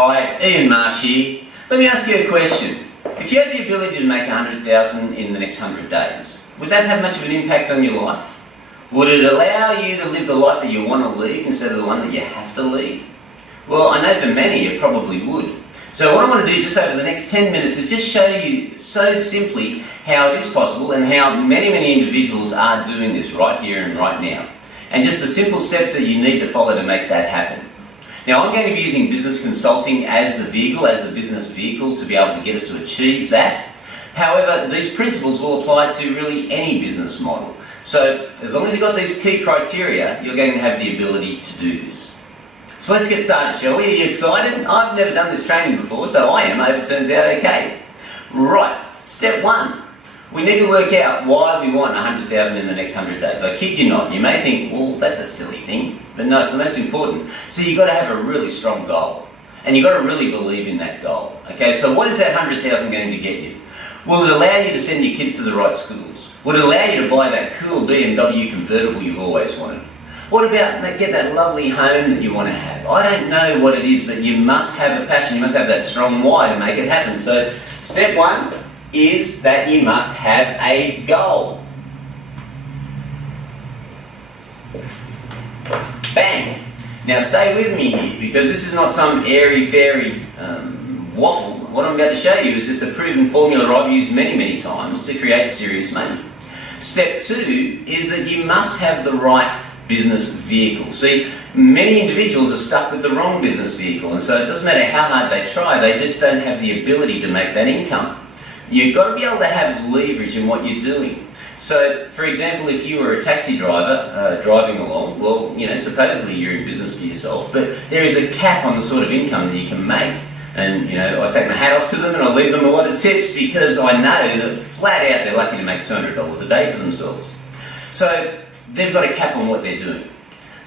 Hi, Ian Marsh here. Let me ask you a question. If you had the ability to make 100,000 in the next 100 days, would that have much of an impact on your life? Would it allow you to live the life that you want to lead instead of the one that you have to lead? Well, I know for many it probably would. So what I want to do just over the next 10 minutes is just show you so simply how it is possible and how many individuals are doing this right here and right now. And just the simple steps that you need to follow to make that happen. Now, I'm going to be using business consulting as the vehicle, as the business vehicle to be able to get us to achieve that. However, these principles will apply to really any business model. So, as long as you've got these key criteria, you're going to have the ability to do this. So let's get started, shall we? Are you excited? I've never done this training before, so I am. I hope it turns out okay. Right, step one. We need to work out why we want 100,000 in the next 100 days. I kid you not. You may think, well, that's a silly thing. But no, it's the most important. So you've got to have a really strong goal. And you've got to really believe in that goal. Okay, so what is that 100,000 going to get you? Will it allow you to send your kids to the right schools? Will it allow you to buy that cool BMW convertible you've always wanted? What about get that lovely home that you want to have? I don't know what it is, but you must have a passion. You must have that strong why to make it happen. So step one is that you must have a goal. Bang! Now stay with me here, because this is not some airy-fairy waffle. What I'm about to show you is just a proven formula I've used many times to create serious money. Step two is that you must have the right business vehicle. See, many individuals are stuck with the wrong business vehicle, and so it doesn't matter how hard they try, they just don't have the ability to make that income. You've got to be able to have leverage in what you're doing. So, for example, if you were a taxi driver driving along, well, you know, supposedly you're in business for yourself, but there is a cap on the sort of income that you can make. And, you know, I take my hat off to them and I leave them a lot of tips because I know that flat out they're lucky to make $200 a day for themselves. So, they've got a cap on what they're doing.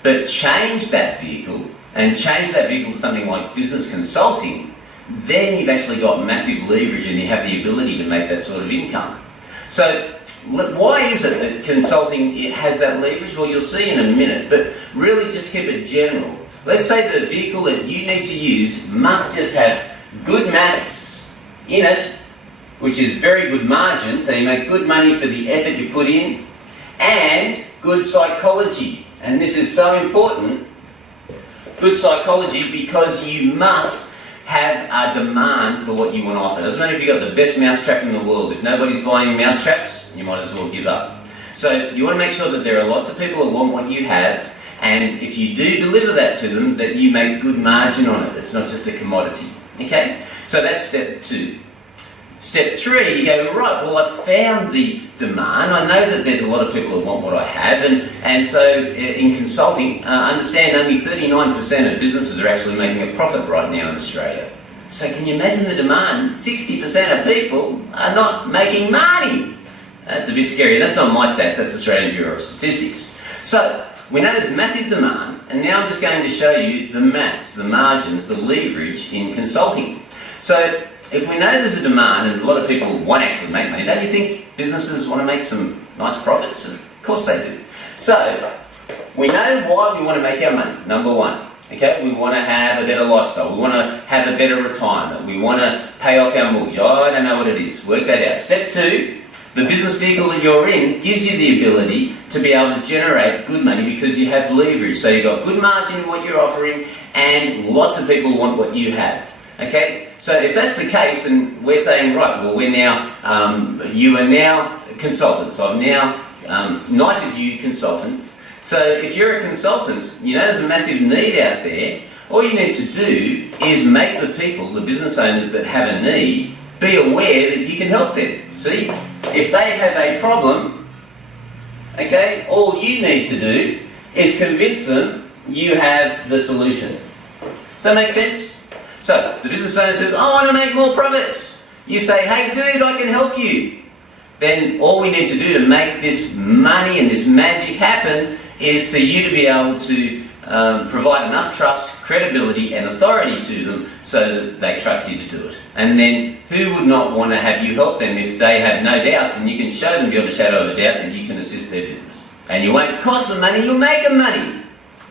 But change that vehicle and change that vehicle to something like business consulting, then you've actually got massive leverage and you have the ability to make that sort of income. So why is it that consulting has that leverage? Well, you'll see in a minute, but really just keep it general. Let's say the vehicle that you need to use must just have good maths in it, which is very good margin, so you make good money for the effort you put in, and good psychology. And this is so important, good psychology, because you must have a demand for what you want to offer. It doesn't matter if you've got the best mousetrap in the world. If nobody's buying mousetraps, you might as well give up. So you want to make sure that there are lots of people that want what you have, and if you do deliver that to them, that you make good margin on it. It's not just a commodity. Okay? So that's step two. Step three, you go, right, well, I've found the demand. I know that there's a lot of people that want what I have, and so in consulting, understand only 39% of businesses are actually making a profit right now in Australia. So can you imagine the demand? 60% of people are not making money. That's a bit scary. That's not my stats, that's Australian Bureau of Statistics. So we know there's massive demand, and now I'm just going to show you the maths, the margins, the leverage in consulting. So if we know there's a demand and a lot of people want to actually make money, don't you think businesses want to make some nice profits? Of course they do. So we know why we want to make our money, number one. Okay, we want to have a better lifestyle. We want to have a better retirement. We want to pay off our mortgage. Oh, I don't know what it is. Work that out. Step two, the business vehicle that you're in gives you the ability to be able to generate good money because you have leverage. So you've got good margin in what you're offering and lots of people want what you have. Okay, so if that's the case, and we're saying, right, well, we're now, you are now consultants. I've now knighted you consultants. So if you're a consultant, you know there's a massive need out there. All you need to do is make the people, the business owners that have a need, be aware that you can help them. See, if they have a problem, okay, all you need to do is convince them you have the solution. Does that make sense? So, the business owner says, I want to make more profits. You say, hey dude, I can help you. Then all we need to do to make this money and this magic happen is for you to be able to provide enough trust, credibility and authority to them so that they trust you to do it. And then who would not want to have you help them if they have no doubts, and you can show them beyond a shadow of a doubt that you can assist their business. And you won't cost them money, you'll make them money.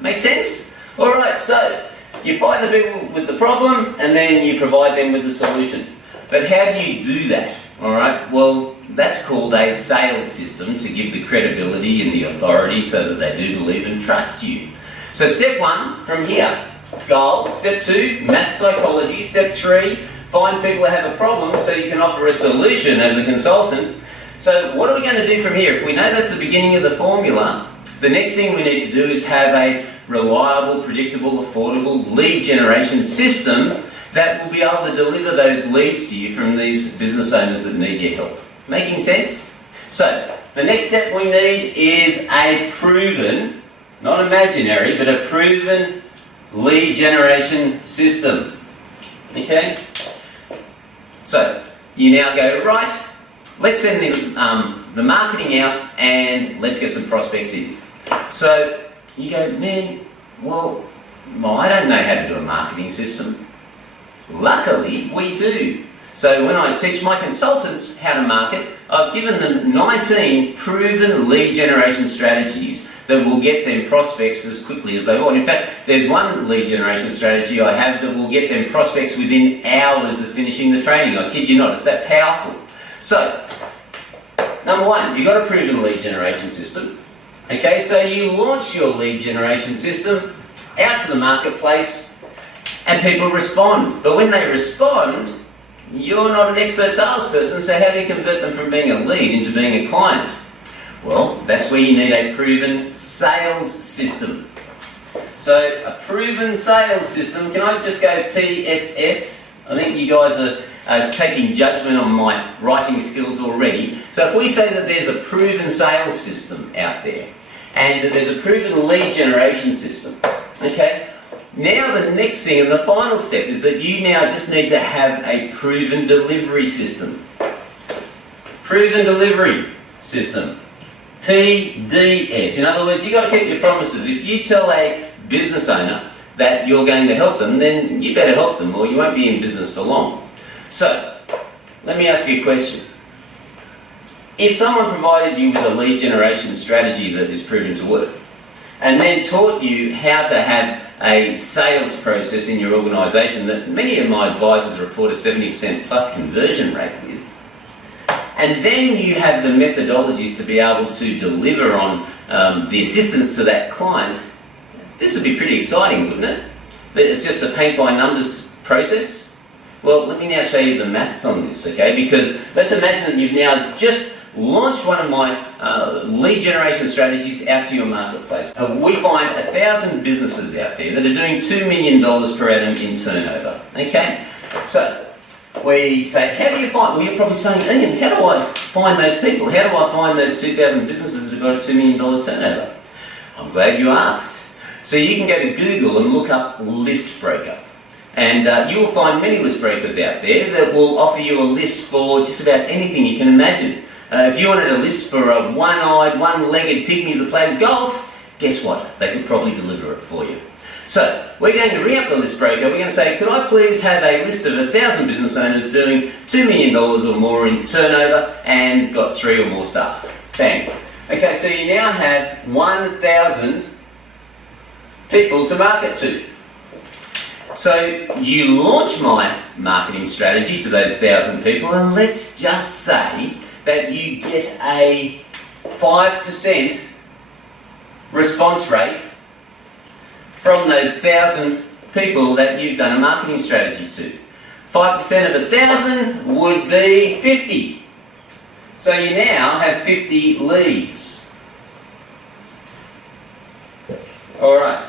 Make sense? Alright, so You find the people with the problem and then you provide them with the solution. But how do you do that? Alright, well, that's called a sales system to give the credibility and the authority so that they do believe and trust you. So step 1 from here, goal. Step 2, math psychology. Step 3, find people that have a problem so you can offer a solution as a consultant. So what are we going to do from here? If we know that's the beginning of the formula, the next thing we need to do is have a reliable, predictable, affordable lead generation system that will be able to deliver those leads to you from these business owners that need your help. Making sense? So, the next step we need is a proven, not imaginary, but a proven lead generation system. Okay? So, you now go, right, let's send the marketing out and let's get some prospects in. So, you go, man, well, I don't know how to do a marketing system. Luckily, we do. So when I teach my consultants how to market, I've given them 19 proven lead generation strategies that will get them prospects as quickly as they want. In fact, there's one lead generation strategy I have that will get them prospects within hours of finishing the training. I kid you not, it's that powerful. So, number 1, you've got a proven lead generation system. Okay, so you launch your lead generation system out to the marketplace and people respond. But when they respond, you're not an expert salesperson, so how do you convert them from being a lead into being a client? Well, that's where you need a proven sales system. So, a proven sales system, can I just go PSS? I think you guys are taking judgment on my writing skills already. So if we say that there's a proven sales system out there, and that there's a proven lead generation system, okay? Now the next thing and the final step is that you now just need to have a proven delivery system. Proven delivery system. PDS. In other words, you've got to keep your promises. If you tell a business owner that you're going to help them, then you better help them or you won't be in business for long. So, let me ask you a question. If someone provided you with a lead generation strategy that is proven to work, and then taught you how to have a sales process in your organisation that many of my advisors report a 70% plus conversion rate with, and then you have the methodologies to be able to deliver on the assistance to that client, this would be pretty exciting, wouldn't it? That it's just a paint by numbers process? Well, let me now show you the maths on this, okay? Because let's imagine that you've now just launched one of my lead generation strategies out to your marketplace. We find 1,000 businesses out there that are doing $2 million per annum in turnover. Okay? So, we say, how do you find, well, you're probably saying, Ian, how do I find those people? How do I find those 2,000 businesses that have got a $2 million turnover? I'm glad you asked. So you can go to Google and look up list broker. And you will find many list brokers out there that will offer you a list for just about anything you can imagine. If you wanted a list for a one-eyed, one-legged pygmy that plays golf, guess what? They could probably deliver it for you. So, we're going to ring up the list broker. We're going to say, could I please have a list of 1,000 business owners doing $2 million or more in turnover and got 3 or more staff. Bang. Okay, so you now have 1,000 people to market to. So you launch my marketing strategy to those 1,000 people, and let's just say that you get a 5% response rate from those 1,000 people that you've done a marketing strategy to. 5% of 1,000 would be 50. So you now have 50 leads. Alright.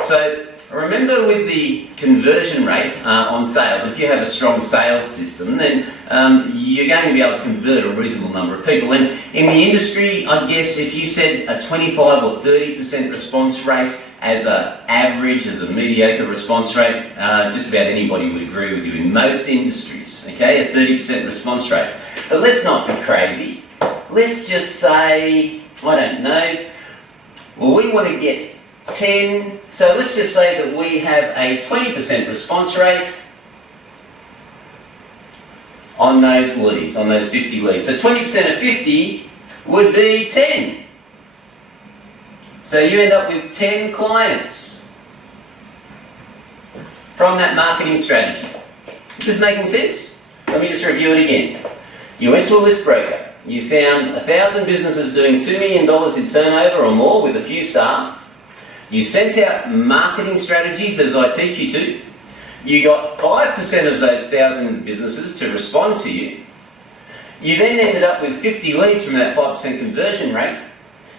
So remember, with the conversion rate on sales, if you have a strong sales system, then you're going to be able to convert a reasonable number of people. And in the industry, I guess if you said a 25 or 30% response rate as an average, as a mediocre response rate, just about anybody would agree with you in most industries, okay, a 30% response rate. But let's not be crazy. Let's just say, I don't know, well, we want to get 10, so let's just say that we have a 20% response rate on those leads, on those 50 leads. So 20% of 50 would be 10. So you end up with 10 clients. from that marketing strategy. This is making sense? Let me just review it again. You went to a list broker. You found 1,000 businesses doing $2 million in turnover or more with a few staff. You sent out marketing strategies as I teach you to. You got 5% of those 1,000 businesses to respond to you. You then ended up with 50 leads from that 5% conversion rate.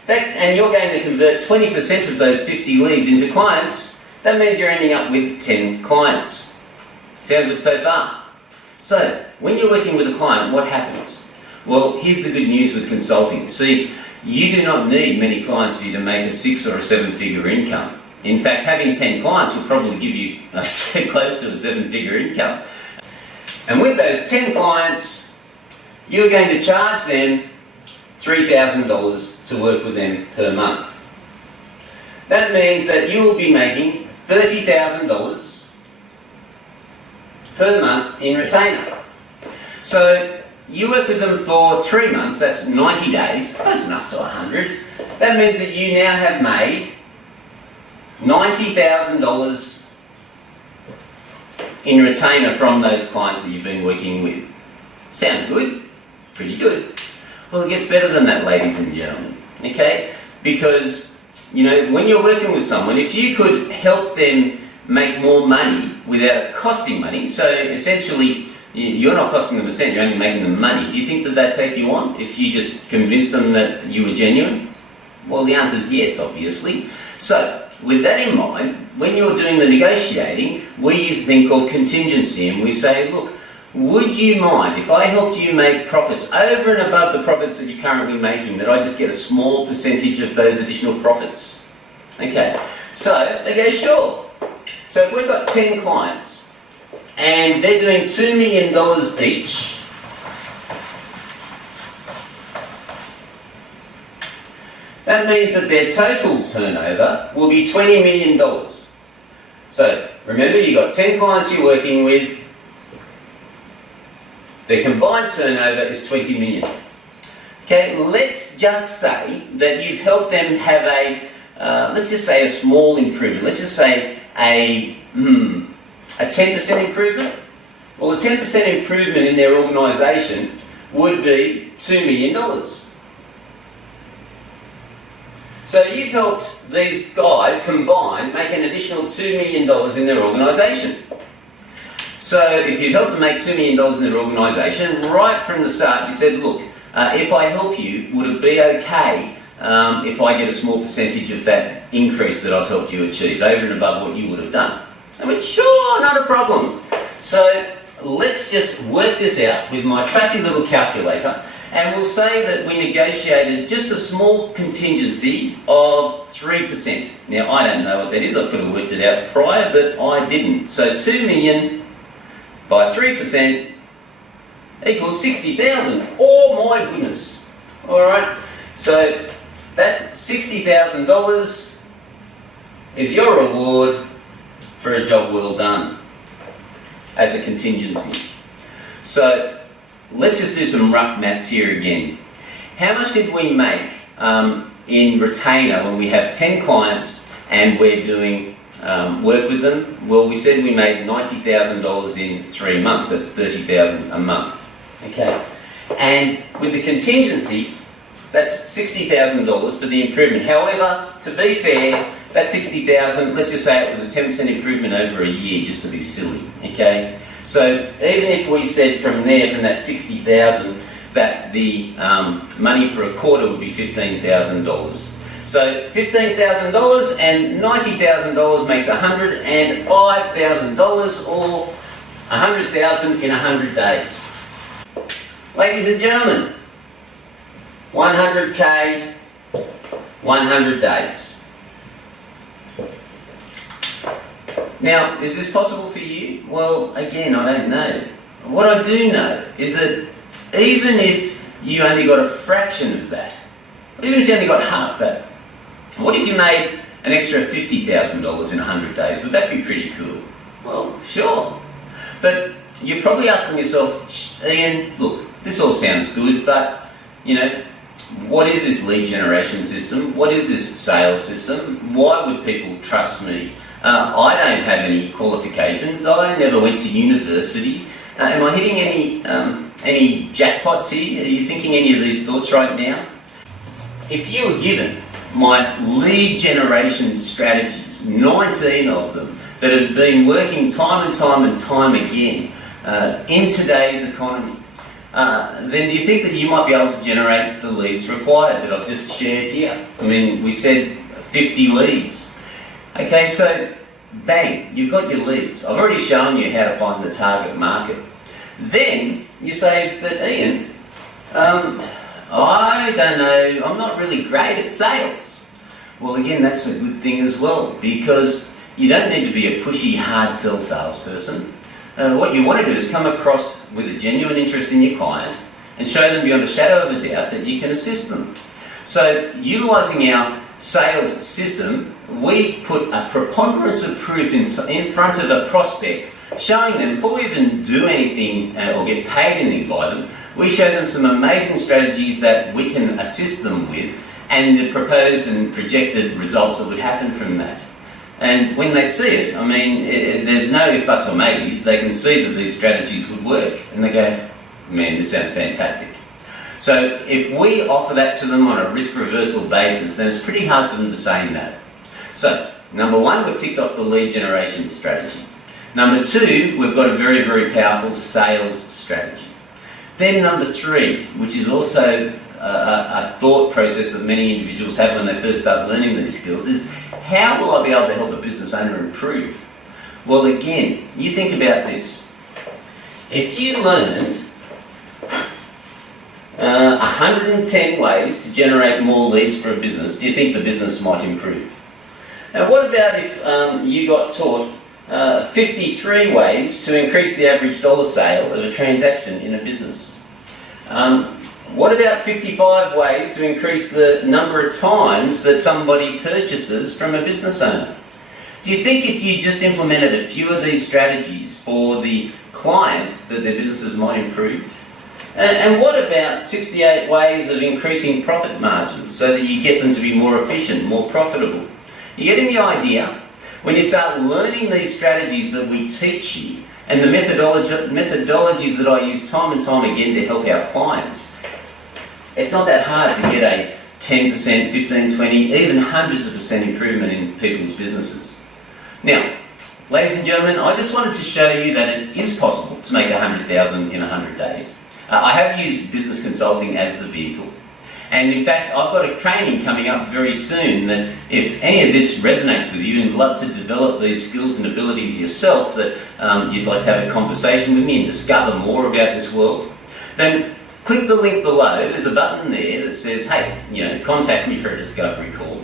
And you're going to convert 20% of those 50 leads into clients. That means you're ending up with 10 clients. Sound good so far? So, when you're working with a client, what happens? Well, here's the good news with consulting. See, you do not need many clients for you to make a 6 or a 7-figure income. In fact, having 10 clients will probably give you close to a 7-figure income. And with those 10 clients, you're going to charge them $3,000 to work with them per month. That means that you will be making $30,000 per month in retainer. So you work with them for 3 months, that's 90 days, close enough to 100. That means that you now have made $90,000 in retainer from those clients that you've been working with. Sound good? Pretty good. Well, it gets better than that, ladies and gentlemen, okay? Because, you know, when you're working with someone, if you could help them make more money without it costing money, so essentially you're not costing them a cent, you're only making them money, do you think that they'd take you on if you just convinced them that you were genuine? Well, the answer is yes, obviously. So, with that in mind, when you're doing the negotiating, we use a thing called contingency, and we say, look, would you mind if I helped you make profits over and above the profits that you're currently making, that I just get a small percentage of those additional profits? Okay, so they go, sure. So if we've got 10 clients and they're doing $2 million each, that means that their total turnover will be $20 million. So remember, you've got 10 clients you're working with. Their combined turnover is 20 million. Okay, let's just say that you've helped them have let's just say a small improvement. Let's just say a 10% improvement. Well, a 10% improvement in their organisation would be $2 million. So you've helped these guys combined make an additional $2 million in their organisation. So if you've helped them make $2 million in their organisation, right from the start you said, look, if I help you, would it be okay if I get a small percentage of that increase that I've helped you achieve, over and above what you would have done? I went, sure, not a problem. So let's just work this out with my trusty little calculator, and we'll say that we negotiated just a small contingency of 3%. Now, I don't know what that is. I could have worked it out prior, but I didn't. So 2 million by 3% equals 60,000. Oh my goodness. Alright, so that $60,000 is your reward for a job well done as a contingency. So let's just do some rough maths here again. How much did we make in retainer when we have 10 clients and we're doing work with them? Well, we said we made $90,000 in 3 months. That's $30,000 a month. Okay, and with the contingency, that's $60,000 for the improvement. However, to be fair, that $60,000, let's just say it was a 10% improvement over a year, just to be silly. Okay, so even if we said from there, from that $60,000, that the money for a quarter would be $15,000. So $15,000 and $90,000 makes $105,000, or $100,000 in 100 days. Ladies and gentlemen, 100K, 100 days. Now, is this possible for you? Well, again, I don't know. What I do know is that even if you only got a fraction of that, even if you only got half that, what if you made an extra $50,000 in 100 days? Would that be pretty cool? Well, sure. But you're probably asking yourself, Ian, look, this all sounds good, but, you know, what is this lead generation system? What is this sales system? Why would people trust me I don't have any qualifications. I never went to university. Am I hitting any jackpots here? Are you thinking any of these thoughts right now? If you were given my lead generation strategies, 19 of them, that have been working time and time again in today's economy, then do you think that you might be able to generate the leads required that I've just shared here? I mean, we said 50 leads. Okay, so bang, you've got your leads. I've already shown you how to find the target market. Then you say, but Ian, I don't know, I'm not really great at sales. Well, again, that's a good thing as well, because you don't need to be a pushy, hard sell salesperson. What you want to do is come across with a genuine interest in your client and show them beyond a shadow of a doubt that you can assist them. So, utilising our sales system, we put a preponderance of proof in front of a prospect, showing them, before we even do anything or get paid anything by them, we show them some amazing strategies that we can assist them with, and the proposed and projected results that would happen from that. And when they see it, I mean, there's no if, buts or maybes. They can see that these strategies would work, and they go, man, this sounds fantastic. So if we offer that to them on a risk reversal basis, then it's pretty hard for them to say no. So, number one, we've ticked off the lead generation strategy. Number two, we've got a very, very powerful sales strategy. Then number three, which is also a thought process that many individuals have when they first start learning these skills, is how will I be able to help a business owner improve? Well, again, you think about this. If you learned 110 ways to generate more leads for a business, do you think the business might improve? Now, what about if you got taught 53 ways to increase the average dollar sale of a transaction in a business? What about 55 ways to increase the number of times that somebody purchases from a business owner? Do you think if you just implemented a few of these strategies for the client that their businesses might improve? And what about 68 ways of increasing profit margins so that you get them to be more efficient, more profitable? You're getting the idea? When you start learning these strategies that we teach you and the methodologies that I use time and time again to help our clients, it's not that hard to get a 10%, 15, 20, even hundreds of percent improvement in people's businesses. Now, ladies and gentlemen, I just wanted to show you that it is possible to make 100,000 in 100 days. I have used business consulting as the vehicle. And in fact, I've got a training coming up very soon that if any of this resonates with you and you'd love to develop these skills and abilities yourself, that you'd like to have a conversation with me and discover more about this world, then click the link below. There's a button there that says, hey, contact me for a discovery call.